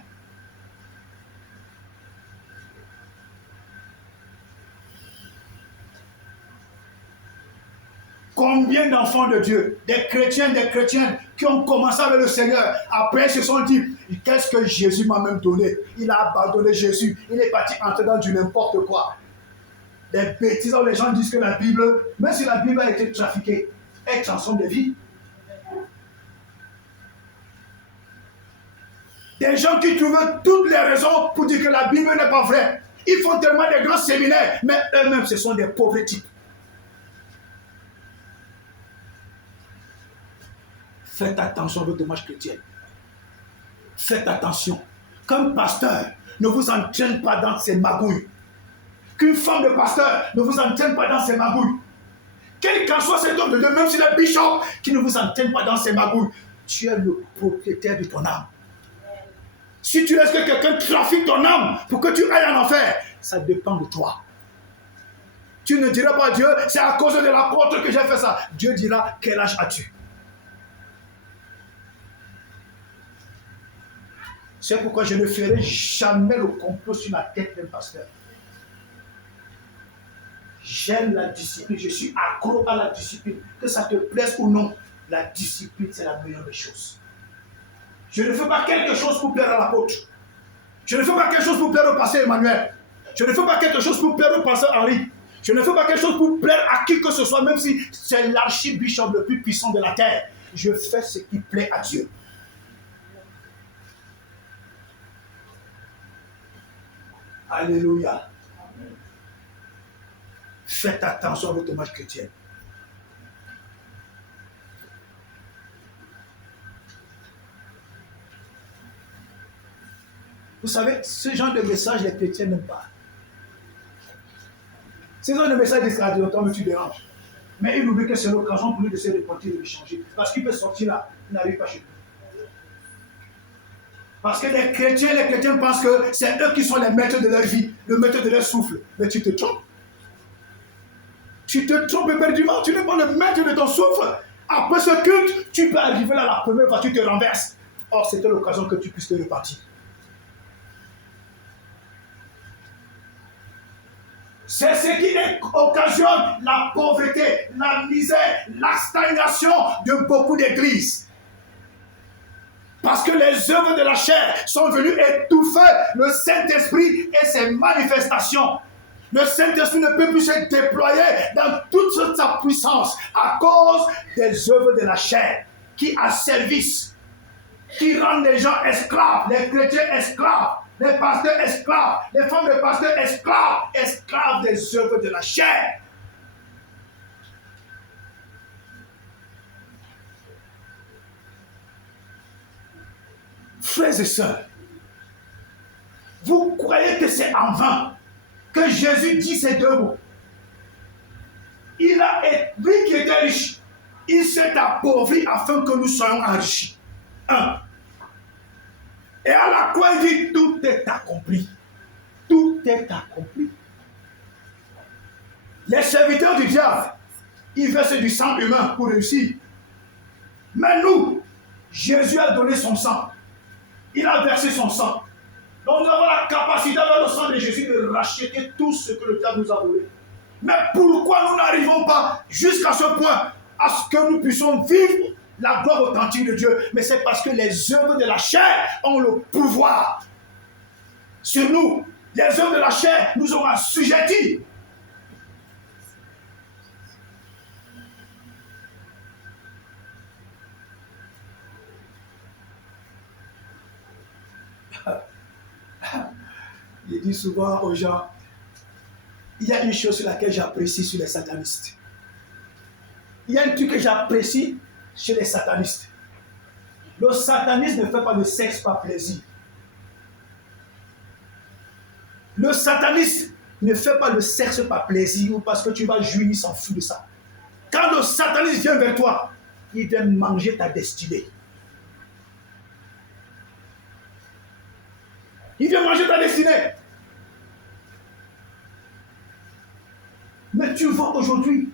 Combien d'enfants de Dieu, des chrétiens, qui ont commencé avec le Seigneur, après ils se sont dit, qu'est-ce que Jésus m'a même donné? Il a abandonné Jésus, il est parti entrer dans du n'importe quoi. Des bêtises où les gens disent que la Bible, même si la Bible a été trafiquée, est chanson de vie. Des gens qui trouvent toutes les raisons pour dire que la Bible n'est pas vraie. Ils font tellement de grands séminaires, mais eux-mêmes, ce sont des pauvres types. Faites attention à votre démarche chrétienne. Faites attention. Qu'un pasteur ne vous entraîne pas dans ses magouilles. Qu'une femme de pasteur ne vous entraîne pas dans ses magouilles. Quel qu'en soit cet homme de Dieu, même s'il est bishop, qui ne vous entraîne pas dans ses magouilles. Tu es le propriétaire de ton âme. Si tu laisses que quelqu'un trafique ton âme pour que tu ailles en enfer, ça dépend de toi. Tu ne diras pas à Dieu, c'est à cause de l'apôtre que j'ai fait ça. Dieu dira, quel âge as-tu? C'est pourquoi je ne ferai jamais le complot sur la tête d'un pasteur. J'aime la discipline, je suis accro à la discipline. Que ça te plaise ou non, la discipline, c'est la meilleure des choses. Je ne fais pas quelque chose pour plaire à l'apôtre. Je ne fais pas quelque chose pour plaire au pasteur Emmanuel. Je ne fais pas quelque chose pour plaire au pasteur Henri. Je ne fais pas quelque chose pour plaire à qui que ce soit, même si c'est l'archibishop le plus puissant de la terre. Je fais ce qui plaît à Dieu. Alléluia. Faites attention à votre image chrétienne. Vous savez, ce genre de message, les chrétiens n'aiment pas. Ce genre de message discréditant, mais tu déranges. Mais il oublie que c'est l'occasion pour lui de se repentir et de changer. Parce qu'il peut sortir là, il n'arrive pas chez nous. Parce que les chrétiens pensent que c'est eux qui sont les maîtres de leur vie, le maître de leur souffle. Mais tu te trompes. Tu te trompes éperdument, tu n'es pas le maître de ton souffle. Après ce culte, tu peux arriver là la première fois, tu te renverses. Or, c'était l'occasion que tu puisses te repartir. C'est ce qui occasionne la pauvreté, la misère, la stagnation de beaucoup d'églises. Parce que les œuvres de la chair sont venues étouffer le Saint-Esprit et ses manifestations. Le Saint-Esprit ne peut plus se déployer dans toute sa puissance à cause des œuvres de la chair qui asservissent, qui rendent les gens esclaves, les chrétiens esclaves, les pasteurs esclaves, les femmes de pasteurs esclaves, esclaves des œuvres de la chair. Frères et sœurs, vous croyez que c'est en vain que Jésus dit ces deux mots? Lui qui était riche, il s'est appauvri afin que nous soyons enrichis. 1. Et à la croix, il dit, tout est accompli. Tout est accompli. Les serviteurs du diable, ils versent du sang humain pour réussir. Mais nous, Jésus a donné son sang. Il a versé son sang. Donc nous avons la capacité avec le sang de Jésus de racheter tout ce que le diable nous a volé. Mais pourquoi nous n'arrivons pas jusqu'à ce point, à ce que nous puissions vivre la gloire authentique de Dieu? Mais c'est parce que les œuvres de la chair ont le pouvoir sur nous. Les œuvres de la chair nous ont assujettis. Je dis souvent aux gens, il y a une chose sur laquelle j'apprécie sur les satanistes. Il y a un truc que j'apprécie chez les satanistes. Le satanisme ne fait pas de sexe par plaisir. Le satanisme ne fait pas le sexe par plaisir ou parce que tu vas jouir, il s'en fout de ça. Quand le sataniste vient vers toi, il vient manger ta destinée. Il vient manger ta destinée. Mais tu vois aujourd'hui,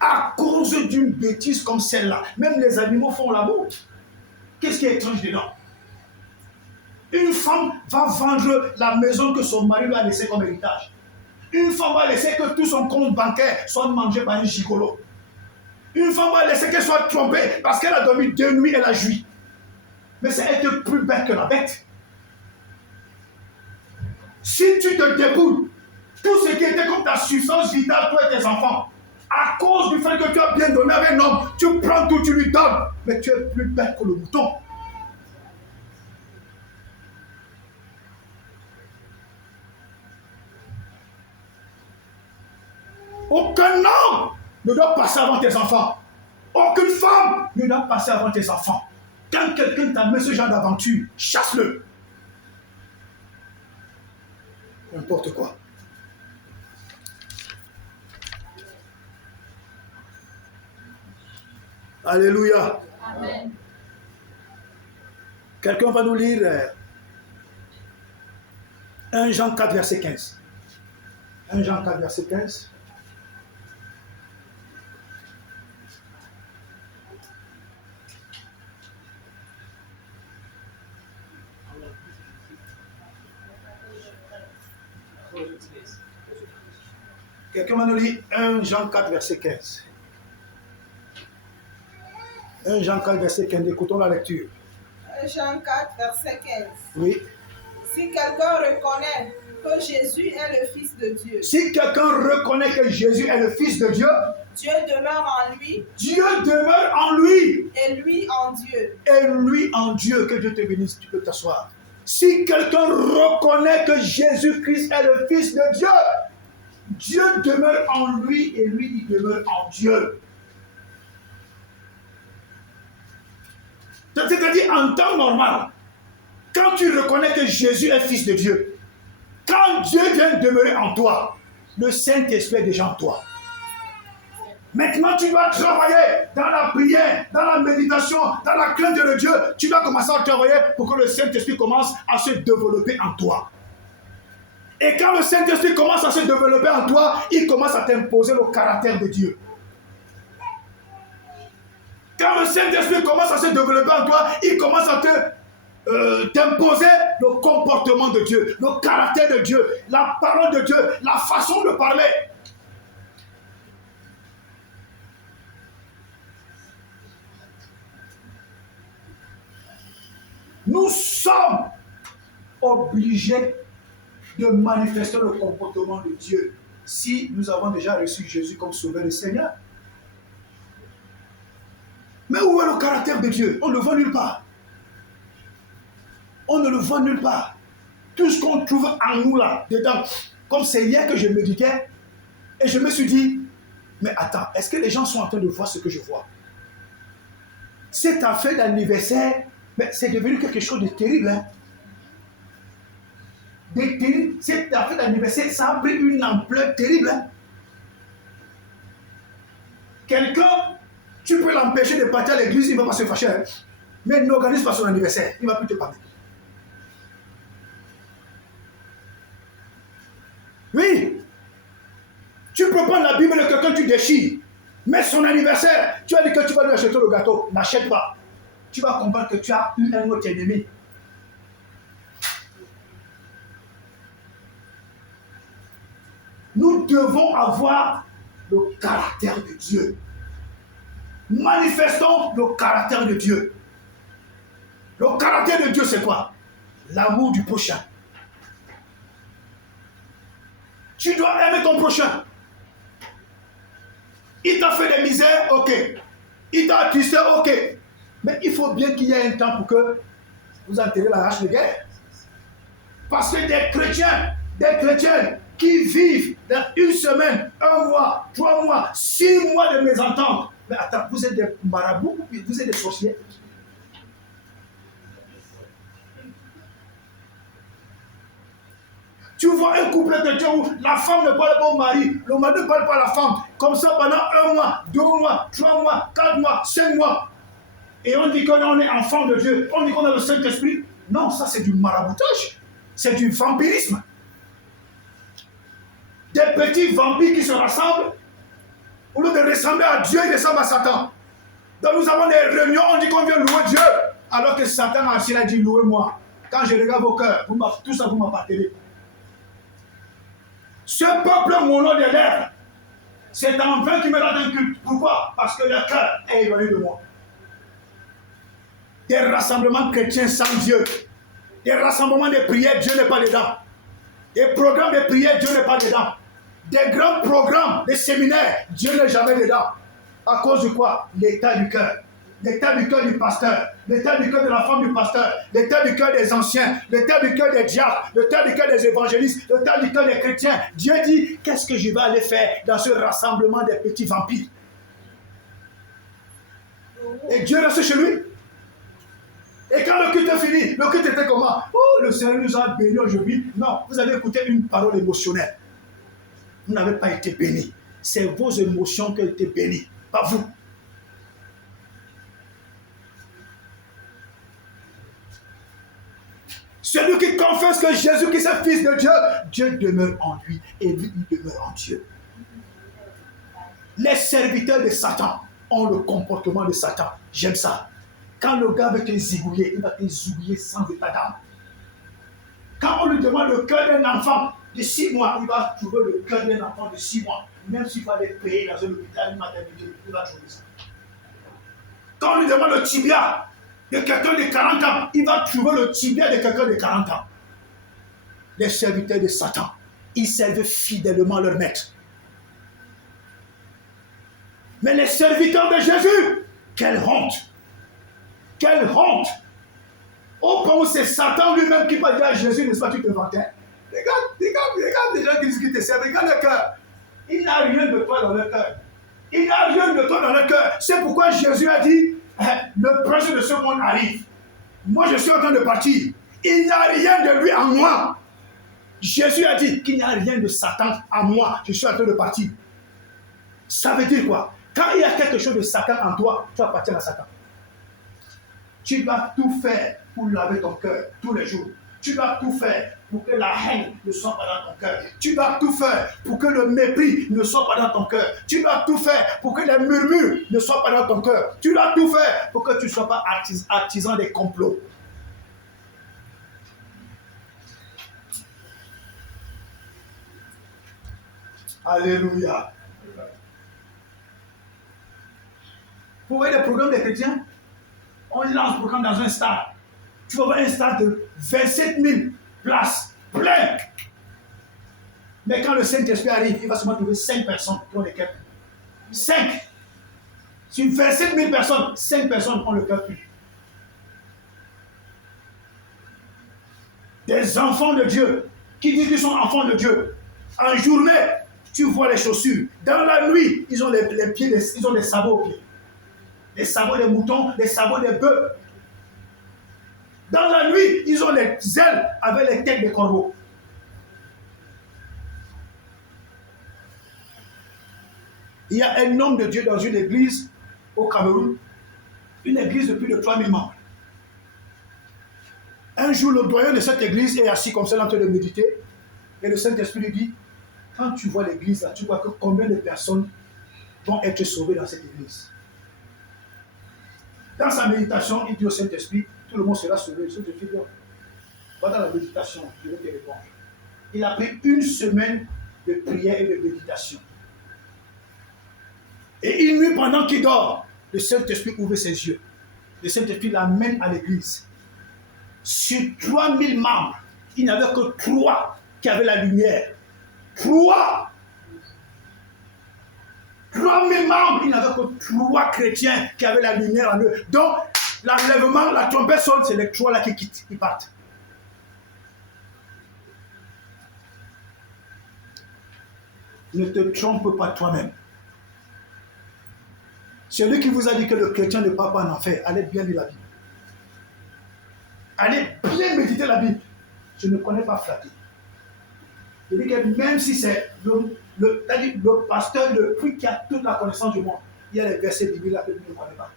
à cause d'une bêtise comme celle-là, même les animaux font l'amour. Qu'est-ce qui est étrange dedans? Une femme va vendre la maison que son mari lui a laissée comme héritage. Une femme va laisser que tout son compte bancaire soit mangé par un gigolo. Une femme va laisser qu'elle soit trompée parce qu'elle a dormi 2 nuits, elle a joui. Mais c'est être plus bête que la bête. Si tu te débrouilles, tout ce qui était comme ta substance vitale, toi et tes enfants, à cause du fait que tu as bien donné avec un homme, tu prends tout, tu lui donnes, mais tu es plus bête que le mouton. Aucun homme ne doit passer avant tes enfants. Aucune femme ne doit passer avant tes enfants. Quand quelqu'un t'a mis ce genre d'aventure, chasse-le. N'importe quoi. Alléluia. Amen. Quelqu'un va nous lire 1 Jean 4, verset 15. 1 Jean 4, verset 15. Quelqu'un m'a dit 1 Jean 4, verset 15. 1 Jean 4, verset 15. Écoutons la lecture. 1 Jean 4, verset 15. Oui. Si quelqu'un reconnaît que Jésus est le Fils de Dieu. Si quelqu'un reconnaît que Jésus est le Fils de Dieu, Dieu demeure en lui. Dieu demeure en lui. Et lui en Dieu. Et lui en Dieu. Que Dieu te bénisse, tu peux t'asseoir. Si quelqu'un reconnaît que Jésus-Christ est le Fils de Dieu, Dieu demeure en lui et lui, il demeure en Dieu. C'est-à-dire, en temps normal, quand tu reconnais que Jésus est Fils de Dieu, quand Dieu vient demeurer en toi, le Saint-Esprit est déjà en toi. Maintenant, tu dois travailler dans la prière, dans la méditation, dans la crainte de Dieu. Tu dois commencer à travailler pour que le Saint-Esprit commence à se développer en toi. Et quand le Saint-Esprit commence à se développer en toi, il commence à t'imposer le caractère de Dieu. Quand le Saint-Esprit commence à se développer en toi, il commence à t'imposer le comportement de Dieu, le caractère de Dieu, la parole de Dieu, la façon de parler. Nous sommes obligés de manifester le comportement de Dieu si nous avons déjà reçu Jésus comme Sauveur et Seigneur. Mais où est le caractère de Dieu? On ne le voit nulle part. On ne le voit nulle part. Tout ce qu'on trouve en nous là, dedans, comme c'est hier que je méditais, et je me suis dit, mais attends, est-ce que les gens sont en train de voir ce que je vois? Cette affaire d'anniversaire, mais c'est devenu quelque chose de terrible. Hein? Cette affaire d'anniversaire, ça a pris une ampleur terrible. Hein? Quelqu'un, tu peux l'empêcher de partir à l'église, il ne va pas se fâcher. Hein? Mais il n'organise pas son anniversaire, il ne va plus te parler. Oui, tu peux prendre la Bible de quelqu'un, tu déchires. Mais son anniversaire, tu as dit que tu vas lui acheter le gâteau, n'achète pas. Tu vas comprendre que tu as eu un autre ennemi. Nous devons avoir le caractère de Dieu. Manifestons le caractère de Dieu. Le caractère de Dieu, c'est quoi? L'amour du prochain. Tu dois aimer ton prochain. Il t'a fait des misères, ok. Il t'a attristé, ok. Mais il faut bien qu'il y ait un temps pour que vous enterrez la hache de guerre. Parce que des chrétiens qui vivent dans une semaine, 1 mois, 3 mois, 6 mois de mésentente. Mais attends, vous êtes des marabouts, vous êtes des sorciers. Tu vois un couple chrétien où la femme ne parle pas au mari, le mari ne parle pas à la femme. Comme ça pendant 1 mois, 2 mois, 3 mois, 4 mois, 5 mois. Et on dit qu'on est enfant de Dieu, on dit qu'on a le Saint-Esprit. Non, ça c'est du maraboutage. C'est du vampirisme. Des petits vampires qui se rassemblent, au lieu de ressembler à Dieu, ils ressemblent à Satan. Donc nous avons des réunions, on dit qu'on vient louer Dieu, alors que Satan a dit louez-moi. Quand je regarde vos cœurs, tout ça vous m'appartenez. Ce peuple, mon nom des lèvres, c'est en vain qui me rend un culte. Pourquoi? Parce que leur cœur est éloigné de moi. Des rassemblements chrétiens sans Dieu, des rassemblements de prières, Dieu n'est pas dedans. Des programmes de prière, Dieu n'est pas dedans. Des grands programmes de séminaires, Dieu n'est jamais dedans. À cause de quoi? L'état du cœur. L'état du cœur du pasteur, l'état du cœur de la femme du pasteur, l'état du cœur des anciens, l'état du cœur des diacres, l'état du cœur des évangélistes, l'état du cœur des chrétiens. Dieu dit, qu'est-ce que je vais aller faire dans ce rassemblement des petits vampires? Et Dieu reste chez lui. Et quand le culte est fini, le culte était comment? Oh, le Seigneur nous a bénis aujourd'hui. Non, vous avez écouté une parole émotionnelle. Vous n'avez pas été bénis. C'est vos émotions qui ont été bénies, pas vous. Celui qui confesse que Jésus-Christ est Fils de Dieu, Dieu demeure en lui et lui, il demeure en Dieu. Les serviteurs de Satan ont le comportement de Satan. J'aime ça. Quand le gars veut te zigouiller, il va te zigouiller sans état d'âme. Quand on lui demande le cœur d'un enfant de 6 mois, il va trouver le cœur d'un enfant de 6 mois. Même s'il faut aller payer dans un hôpital, une maternité, il va trouver ça. Quand on lui demande le tibia de quelqu'un de 40 ans, il va trouver le tibia de quelqu'un de 40 ans. Les serviteurs de Satan, ils servent fidèlement leur maître. Mais les serviteurs de Jésus, quelle honte! Quelle honte! Au point où c'est Satan lui-même qui va dire à Jésus, n'est-ce pas, tu te vantais? Regarde les gens qui te servent, regarde le cœur. Il n'a rien de toi dans le cœur. Il n'a rien de toi dans le cœur. C'est pourquoi Jésus a dit, le prince de ce monde arrive. Moi, je suis en train de partir. Il n'y a rien de lui en moi. Jésus a dit qu'il n'y a rien de Satan en moi. Je suis en train de partir. Ça veut dire quoi? Quand il y a quelque chose de Satan en toi, tu appartiens à Satan. Tu dois tout faire pour laver ton cœur tous les jours. Tu dois tout faire pour que la haine ne soit pas dans ton cœur. Tu dois tout faire pour que le mépris ne soit pas dans ton cœur. Tu dois tout faire pour que les murmures ne soient pas dans ton cœur. Tu dois tout faire pour que tu ne sois pas artisan des complots. Alléluia. Vous voyez les programmes des chrétiens? On lance le programme dans un stade. Tu vas voir un stade de 27 000 places, plein. Mais quand le Saint-Esprit arrive, il va seulement trouver 5 personnes qui ont les cœurs. 5. Sur 27 000 personnes, 5 personnes ont le cœur pur. Des enfants de Dieu qui disent qu'ils sont enfants de Dieu. En journée, tu vois les chaussures. Dans la nuit, ils ont les pieds, ils ont les sabots aux pieds. Les sabots des moutons, les sabots des bœufs. Dans la nuit, ils ont les ailes avec les têtes des corbeaux. Il y a un homme de Dieu dans une église au Cameroun, une église de plus de 3000 membres. Un jour, le doyen de cette église est assis comme ça en train de méditer, et le Saint-Esprit lui dit, quand tu vois l'église là, tu vois que combien de personnes vont être sauvées dans cette église. Dans sa méditation, il dit au Saint-Esprit, tout le monde sera sauvé. Le Saint-Esprit dit, va dans la méditation, je vais te répondre. Il a pris 1 semaine de prière et de méditation. Et une nuit, pendant qu'il dort, le Saint-Esprit ouvre ses yeux. Le Saint-Esprit l'amène à l'église. Sur 3000 membres, il n'y avait que 3 qui avaient la lumière. 3! 3000 membres, il n'y avait que 3 chrétiens qui avaient la lumière en eux. Donc, l'enlèvement, la trompette sonne, c'est les 3 là qui quittent, qui partent. Ne te trompe pas toi-même. Celui qui vous a dit que le chrétien ne part pas en enfer, allez bien lire la Bible. Allez bien méditer la Bible. Je ne connais pas flatter. Je dis que même si c'est le pasteur le plus qui a toute la connaissance du monde, il y a les versets bibliques là que lui ne connaît pas.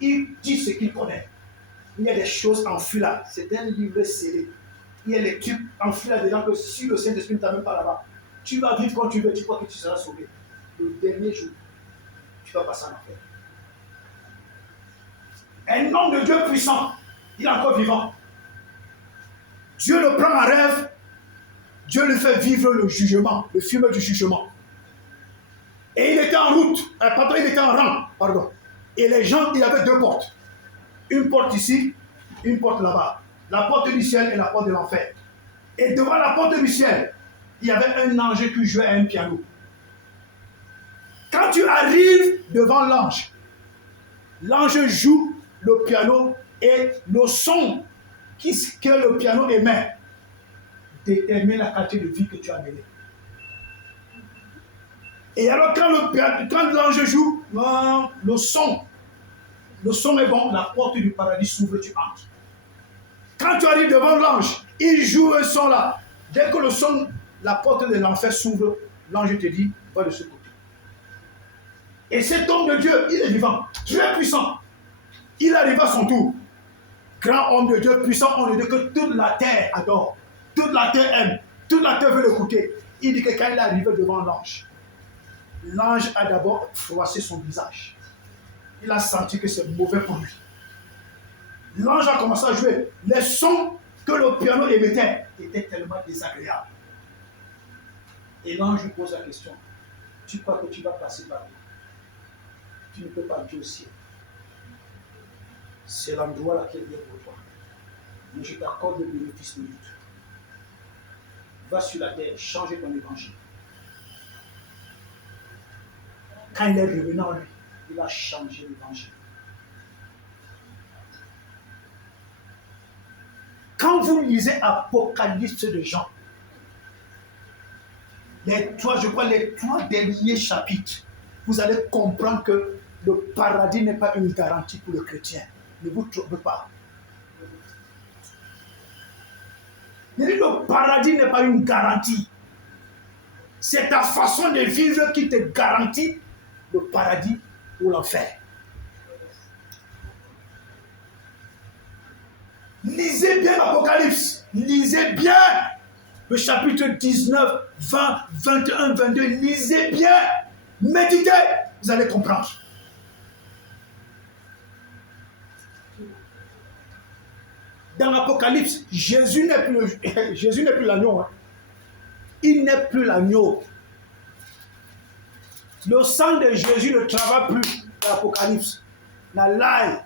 Il dit ce qu'il connaît. Il y a des choses enfuies là. C'est un livre scellé. Il y a les trucs enfuis là-dedans que si le Saint-Esprit ne t'amène pas là-bas, tu vas vivre quand tu veux, tu crois que tu seras sauvé. Le dernier jour, tu vas passer en enfer. Un homme de Dieu puissant, il est encore vivant. Dieu le prend en rêve. Dieu lui fait vivre le jugement, le film du jugement. Et il était en route, il était en rang, pardon. Et les gens, il y avait 2 portes. Une porte ici, une porte là-bas. La porte du ciel et la porte de l'enfer. Et devant la porte du ciel, il y avait un ange qui jouait à un piano. Quand tu arrives devant l'ange, l'ange joue le piano et le son que le piano émet détermine la qualité de vie que tu as menée. Et alors quand l'ange joue, le son est bon, la porte du paradis s'ouvre, tu entres. Quand tu arrives devant l'ange, il joue un son là. Dès que le son, la porte de l'enfer s'ouvre, l'ange te dit, va de ce côté. Et cet homme de Dieu, il est vivant, Dieu est puissant. Il arrive à son tour. grand homme de Dieu, puissant homme de Dieu, que toute la terre adore, toute la terre aime, toute la terre veut l'écouter. Il dit que quand il est arrivé devant l'ange, l'ange a d'abord froissé son visage. Il a senti que c'est mauvais pour lui. L'ange a commencé à jouer. Les sons que le piano émettait étaient tellement désagréables. Et l'ange lui pose la question. Tu crois que tu vas passer par là? Tu ne peux pas entrer au ciel. C'est l'endroit là qui est bien pour toi. Mais je t'accorde le bénéfice de doute. Va sur la terre, change ton évangile. Quand il est revenu en lui, il a changé l'évangile. Quand vous lisez Apocalypse de Jean, les trois derniers chapitres, vous allez comprendre que le paradis n'est pas une garantie pour le chrétien. Ne vous trompez pas. Le paradis n'est pas une garantie. C'est ta façon de vivre qui te garantit le paradis ou l'enfer. Lisez bien l'Apocalypse. Lisez bien le chapitre 19, 20, 21, 22. Lisez bien. Méditez. Vous allez comprendre. Dans l'Apocalypse, Jésus n'est plus l'agneau. Hein. Il n'est plus l'agneau. Le sang de Jésus ne travaille plus dans l'Apocalypse. Dans l'ail.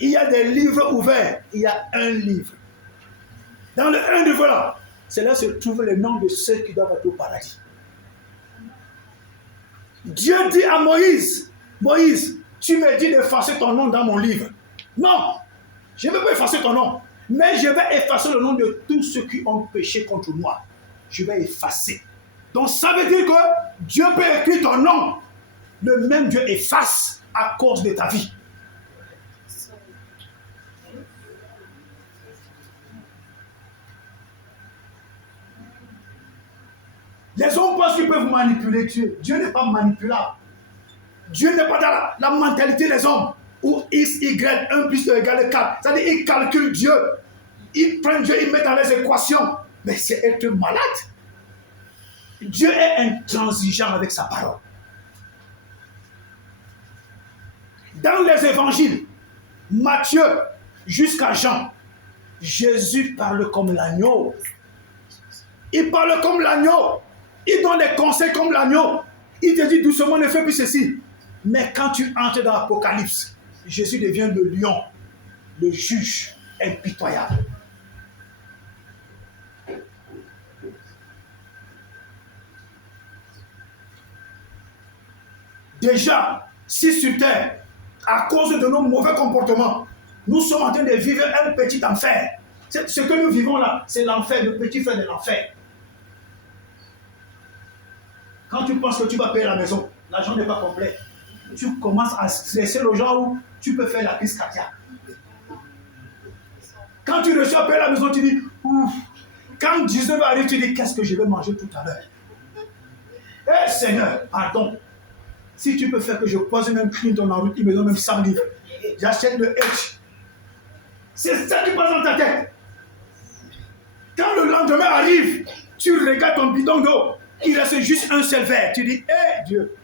Il y a des livres ouverts. Il y a un livre. Dans le un livre là, c'est là que se trouvent les noms de ceux qui doivent être au paradis. Dieu dit à Moïse, Moïse, tu me dis d'effacer ton nom dans mon livre. Non, je ne vais pas effacer ton nom, mais je vais effacer le nom de tous ceux qui ont péché contre moi. Je vais effacer. Donc ça veut dire que Dieu peut écrire ton nom. Le même Dieu efface à cause de ta vie. Les hommes pensent qu'ils peuvent manipuler Dieu. Dieu n'est pas manipulable. Dieu n'est pas dans la mentalité des hommes. Où X, Y, 1 plus 2 égale 4. C'est-à-dire qu'ils calculent Dieu. Ils prennent Dieu, ils mettent dans les équations. Mais c'est être malade. Dieu est intransigeant avec sa parole. Dans les évangiles, Matthieu jusqu'à Jean, Jésus parle comme l'agneau. Il parle comme l'agneau. Il donne des conseils comme l'agneau. Il te dit doucement, ne fais plus ceci. Mais quand tu entres dans l'Apocalypse, Jésus devient le lion, le juge impitoyable. Déjà, si sur terre, à cause de nos mauvais comportements, nous sommes en train de vivre un petit enfer. Ce que nous vivons là, c'est l'enfer, le petit frère de l'enfer. Quand tu penses que tu vas payer la maison, l'argent n'est pas complet. Tu commences à stresser le genre où tu peux faire la crise cardiaque. Quand tu reçois payer la maison, tu dis, ouf. Quand 19 arrive, tu dis, qu'est-ce que je vais manger tout à l'heure? Eh Seigneur, pardon. Si tu peux faire que je poisonne un Clinton en route, il me donne même 100 livres. J'achète le H. C'est ça qui passe dans ta tête. Quand le lendemain arrive, tu regardes ton bidon d'eau. Il reste juste un seul verre. Tu dis, hé Dieu.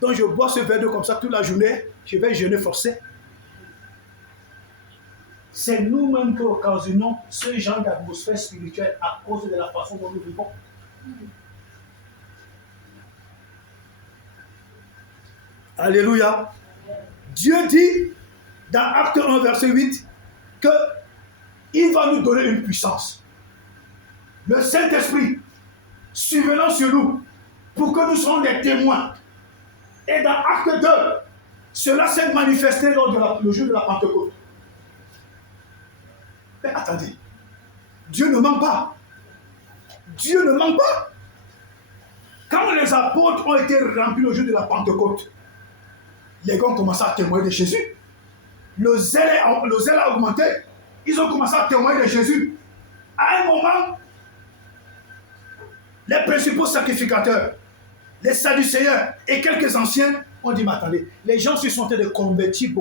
Donc je bois ce verre d'eau comme ça toute la journée. Je vais jeûner forcé. C'est nous-mêmes qui occasionnons ce genre d'atmosphère spirituelle à cause de la façon dont nous vivons. Alléluia. Dieu dit dans Acte 1, verset 8, qu'il va nous donner une puissance. Le Saint-Esprit, survenant sur nous, pour que nous soyons des témoins. Et dans Acte 2, cela s'est manifesté lors de le jour de la Pentecôte. Mais attendez, Dieu ne ment pas. Dieu ne ment pas. Quand les apôtres ont été remplis le jour de la Pentecôte, les gars ont commencé à témoigner de Jésus. Le zèle a augmenté. Ils ont commencé à témoigner de Jésus. À un moment, les principaux sacrificateurs, les Sadducéens et quelques anciens On dit, mais attendez, les gens se sont en train de convertir beaucoup.